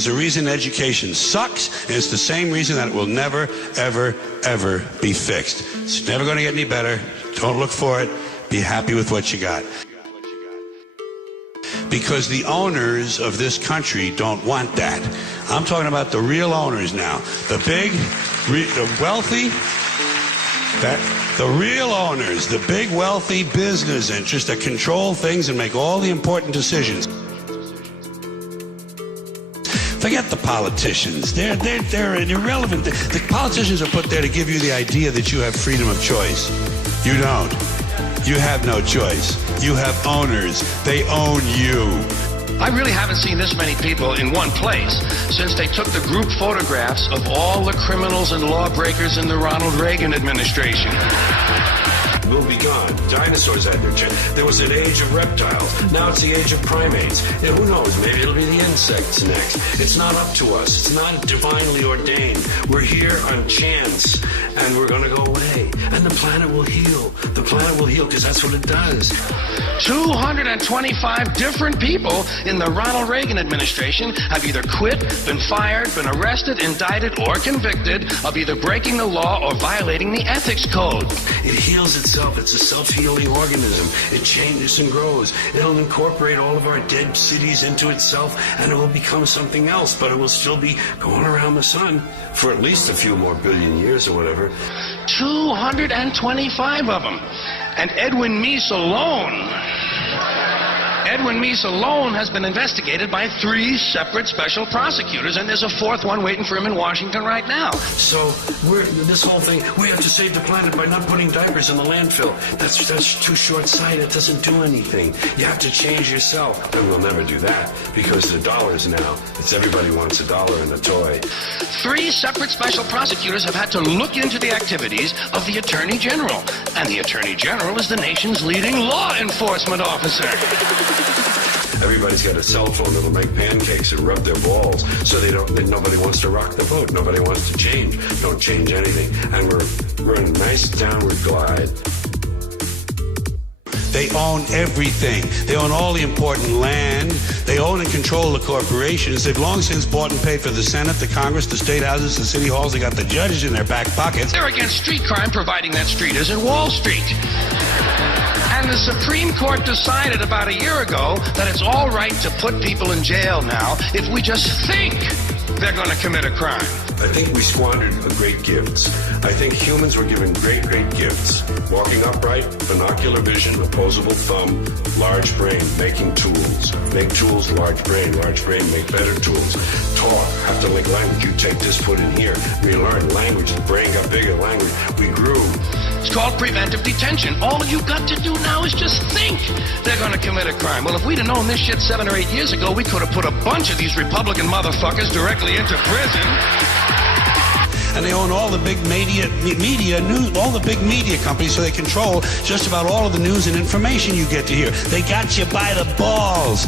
There's a reason education sucks, and it's the same reason that it will never, ever, ever be fixed. It's never going to get any better. Don't look for it. Be happy with what you got. Because the owners of this country don't want that. I'm talking about the real owners now. The big, the wealthy, the real owners, the big wealthy business interests that control things and make all the important decisions. Forget the politicians. They're irrelevant. The politicians are put there to give you the idea that you have freedom of choice. You don't. You have no choice. You have owners. They own you. I really haven't seen this many people in one place since they took the group photographs of all the criminals and lawbreakers in the Ronald Reagan administration. Will be gone. Dinosaurs had their chance. There was an age of reptiles. Now it's the age of primates. And who knows, maybe it'll be the insects next. It's not up to us. It's not divinely ordained. We're here on chance, and we're going to go away. And the planet will heal. The planet will heal because that's what it does. 225 different people in the Ronald Reagan administration have either quit, been fired, been arrested, indicted, or convicted of either breaking the law or violating the ethics code. It heals itself. It's a self-healing organism. It changes and grows. It'll incorporate all of our dead cities into itself, and it will become something else, but it will still be going around the sun for at least a few more billion years or whatever. 225 of them. And Edwin Meese alone has been investigated by 3 separate special prosecutors, and there's a 4th one waiting for him in Washington right now. So this whole thing, we have to save the planet by not putting diapers in the landfill. That's too short-sighted. It doesn't do anything. You have to change yourself. And we'll never do that because the dollars now, it's everybody wants a dollar and a toy. 3 separate special prosecutors have had to look into the activities of the Attorney General. And the Attorney General is the nation's leading law enforcement officer. Everybody's got a cell phone that'll make pancakes and rub their balls, so nobody wants to rock the boat. Nobody wants to change. Don't change anything. And we're in a nice downward glide. They own everything. They own all the important land. They own and control the corporations. They've long since bought and paid for the Senate, the Congress, the state houses, the city halls. They got the judges in their back pockets. They're against street crime, providing that street isn't Wall Street. And the Supreme Court decided about a year ago that it's all right to put people in jail now if we just think they're going to commit a crime. I think we squandered great gifts. I think humans were given great, great gifts. Walking upright, binocular vision, opposable thumb, large brain, making tools. Make tools, large brain, make better tools. Talk, have to link language. You take this, put in here. We learned language, the brain got bigger, language. We grew. It's called preventive detention. All you've got to do now is just think they're going to commit a crime. Well, if we'd have known this shit 7 or 8 years ago, we could have put a bunch of these Republican motherfuckers directly into prison. And they own all the big all the big media companies, so they control just about all of the news and information you get to hear. They got you by the balls.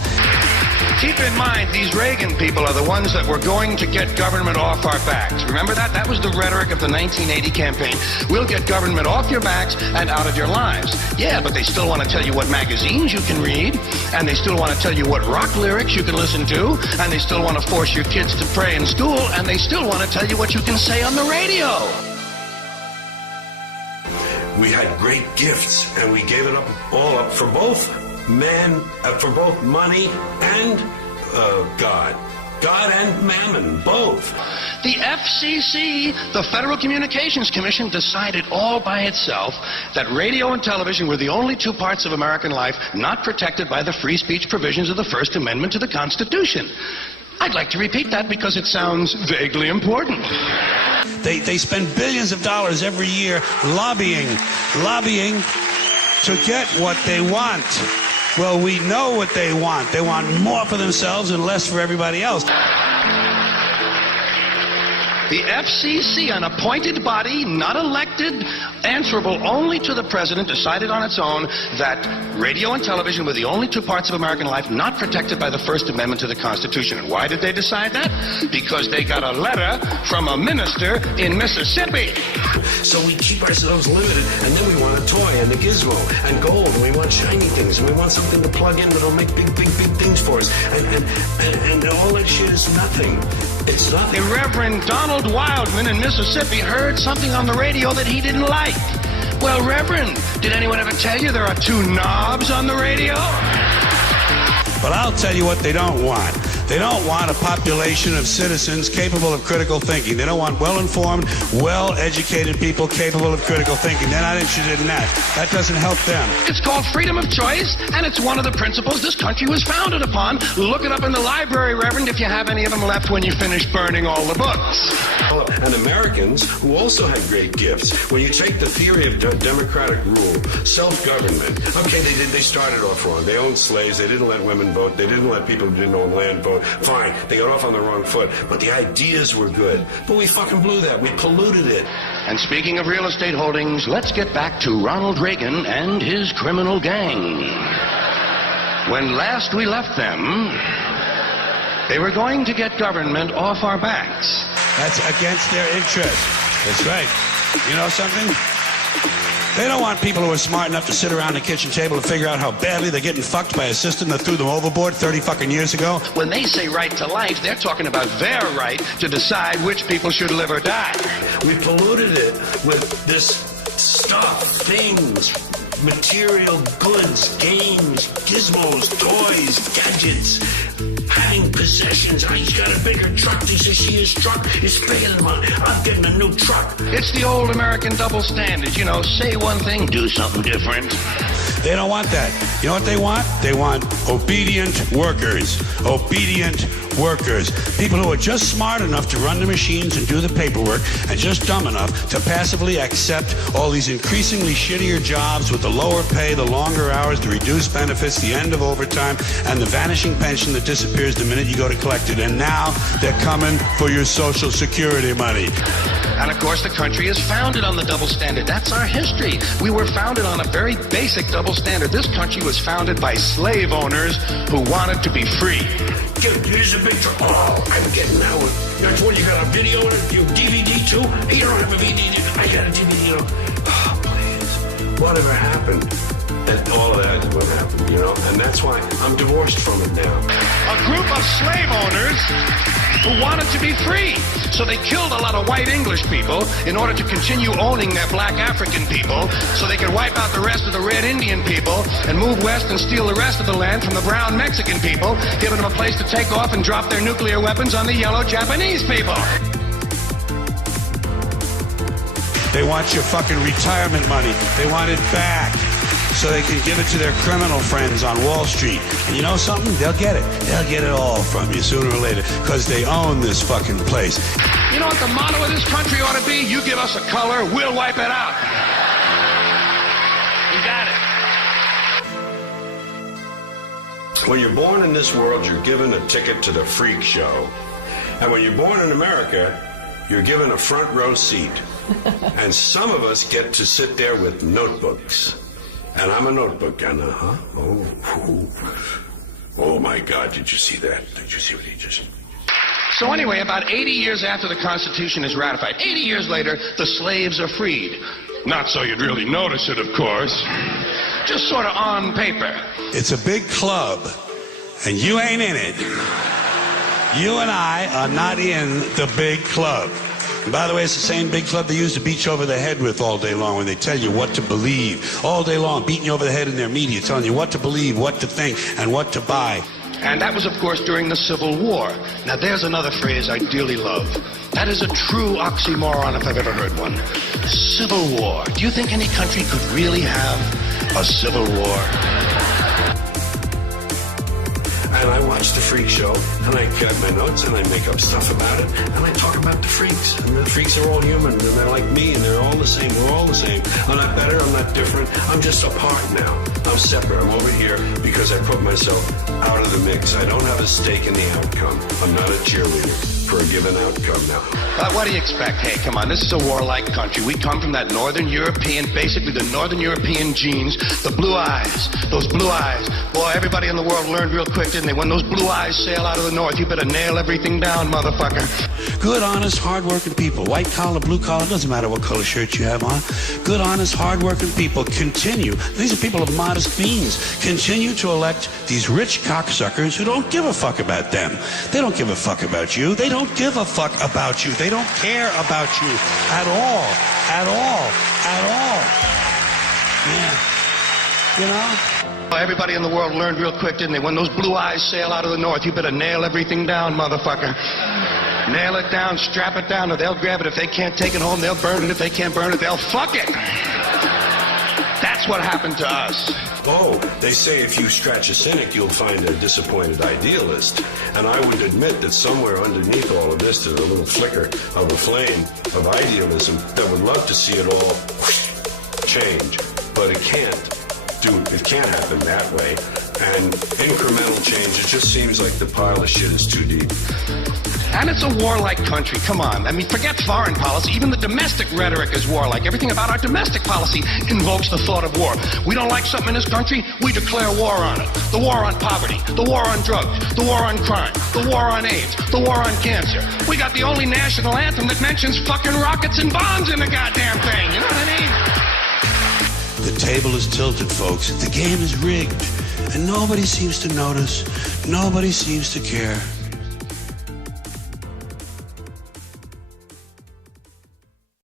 Keep in mind, these Reagan people are the ones that were going to get government off our backs. Remember that? That was the rhetoric of the 1980 campaign. We'll get government off your backs and out of your lives. Yeah, but they still want to tell you what magazines you can read, and they still want to tell you what rock lyrics you can listen to, and they still want to force your kids to pray in school, and they still want to tell you what you can say on the radio. We had great gifts, and we gave it all up for both for both money and God and mammon, both. The FCC, the Federal Communications Commission, decided all by itself that radio and television were the only 2 parts of American life not protected by the free speech provisions of the First Amendment to the Constitution. I'd like to repeat that because it sounds vaguely important. They spend billions of dollars every year lobbying to get what they want. Well, we know what they want. They want more for themselves and less for everybody else. The FCC, an appointed body, not elected, answerable only to the president, decided on its own that radio and television were the only 2 parts of American life not protected by the First Amendment to the Constitution. And why did they decide that? Because they got a letter from a minister in Mississippi. So we keep ourselves limited, and then we want a toy and a gizmo and gold, and we want shiny things, and we want something to plug in that'll make big things for us. And all that shit is nothing. It's nothing. The Reverend Donald Wildman in Mississippi heard something on the radio that he didn't like. Well, Reverend, did anyone ever tell you there are two knobs on the radio? But I'll tell you what they don't want. They don't want a population of citizens capable of critical thinking. They don't want well-informed, well-educated people capable of critical thinking. They're not interested in that. That doesn't help them. It's called freedom of choice, and it's one of the principles this country was founded upon. Look it up in the library, Reverend, if you have any of them left when you finish burning all the books. And Americans who also had great gifts. When you take the theory of democratic rule, self-government, okay, they started off wrong. They owned slaves. They didn't let women vote. They didn't let people who didn't own land vote. Fine, they got off on the wrong foot, but the ideas were good. But we fucking blew that. We polluted it. And speaking of real estate holdings, let's get back to Ronald Reagan and his criminal gang. When last we left them, they were going to get government off our backs. That's against their interest. That's right. You know something? They don't want people who are smart enough to sit around the kitchen table and figure out how badly they're getting fucked by a system that threw them overboard 30 fucking years ago. When they say right to life, they're talking about their right to decide which people should live or die. We polluted it with this stuff, things, material goods, games, gizmos, toys, gadgets, having possessions. He's got a bigger truck. He says his truck is bigger than mine. I'm getting a new truck. It's the old American double standard. You know, say one thing, do something different. They don't want that. You know what they want? They want obedient workers. Obedient workers. People who are just smart enough to run the machines and do the paperwork and just dumb enough to passively accept all these increasingly shittier jobs with the lower pay, the longer hours, the reduced benefits, the end of overtime, and the vanishing pension that disappears the minute you go to collect it. And now they're coming for your Social Security money. And of course, the country is founded on the double standard. That's our history. We were founded on a very basic double standard. This country was founded by slave owners who wanted to be free. Here's a big truck. Oh, I'm getting that one. That's what you got a video in it? You DVD too? Hey, you don't have a DVD. I got a DVD. Oh, please. Whatever happened? And all of that is what happened, you know? And that's why I'm divorced from it now. A group of slave owners who wanted to be free. So they killed a lot of white English people in order to continue owning their black African people so they could wipe out the rest of the red Indian people and move west and steal the rest of the land from the brown Mexican people, giving them a place to take off and drop their nuclear weapons on the yellow Japanese people. They want your fucking retirement money. They want it back so they can give it to their criminal friends on Wall Street. And you know something? They'll get it. They'll get it all from you sooner or later because they own this fucking place. You know what the motto of this country ought to be? You give us a color, we'll wipe it out. You got it. When you're born in this world, you're given a ticket to the freak show. And when you're born in America, you're given a front row seat. And some of us get to sit there with notebooks. And I'm a notebook guy now, huh? Oh my God, did you see that? Did you see what he just... So anyway, about 80 years after the Constitution is ratified, 80 years later, the slaves are freed. Not so you'd really notice it, of course. Just sort of on paper. It's a big club, and you ain't in it. You and I are not in the big club. And by the way, it's the same big club they use to beat you over the head with all day long when they tell you what to believe. All day long, beating you over the head in their media, telling you what to believe, what to think, and what to buy. And that was, of course, during the Civil War. Now, there's another phrase I dearly love. That is a true oxymoron if I've ever heard one. Civil War. Do you think any country could really have a civil war? And I watch the freak show, and I cut my notes, and I make up stuff about it, and I talk about the freaks. And the freaks are all human, and they're like me, and they're all the same. We're all the same. I'm not better. I'm not different. I'm just apart now. I'm separate. I'm over here because I put myself out of the mix. I don't have a stake in the outcome. I'm not a cheerleader for a given outcome now. But what do you expect? Hey, come on, this is a warlike country. We come from that Northern European, basically the Northern European genes, the blue eyes, those blue eyes. Boy, everybody in the world learned real quick, didn't they? When those blue eyes sail out of the north, you better nail everything down, motherfucker. Good, honest, hard-working people. White collar, blue collar, doesn't matter what color shirt you have on. Good, honest, hard-working people continue. These are people of modest means. Continue to elect these rich cocksuckers who don't give a fuck about them. They don't give a fuck about you. They don't give a fuck about you. They don't care about you at all. At all. At all. Yeah. You know? Everybody in the world learned real quick, didn't they? When those blue eyes sail out of the north, you better nail everything down, motherfucker. Nail it down, strap it down, or they'll grab it. If they can't take it home, they'll burn it. If they can't burn it, they'll fuck it. That's what happened to us. Oh, they say if you scratch a cynic, you'll find a disappointed idealist. And I would admit that somewhere underneath all of this, there's a little flicker of a flame of idealism that would love to see it all change. But it can't happen that way. And incremental change, it just seems like the pile of shit is too deep. And it's a warlike country. Come on. I mean, forget foreign policy. Even the domestic rhetoric is warlike. Everything about our domestic policy invokes the thought of war. We don't like something in this country, we declare war on it. The war on poverty, the war on drugs, the war on crime, the war on AIDS, the war on cancer. We got the only national anthem that mentions fucking rockets and bombs in the goddamn thing. You know what I mean? The table is tilted, folks. The game is rigged. And nobody seems to notice. Nobody seems to care.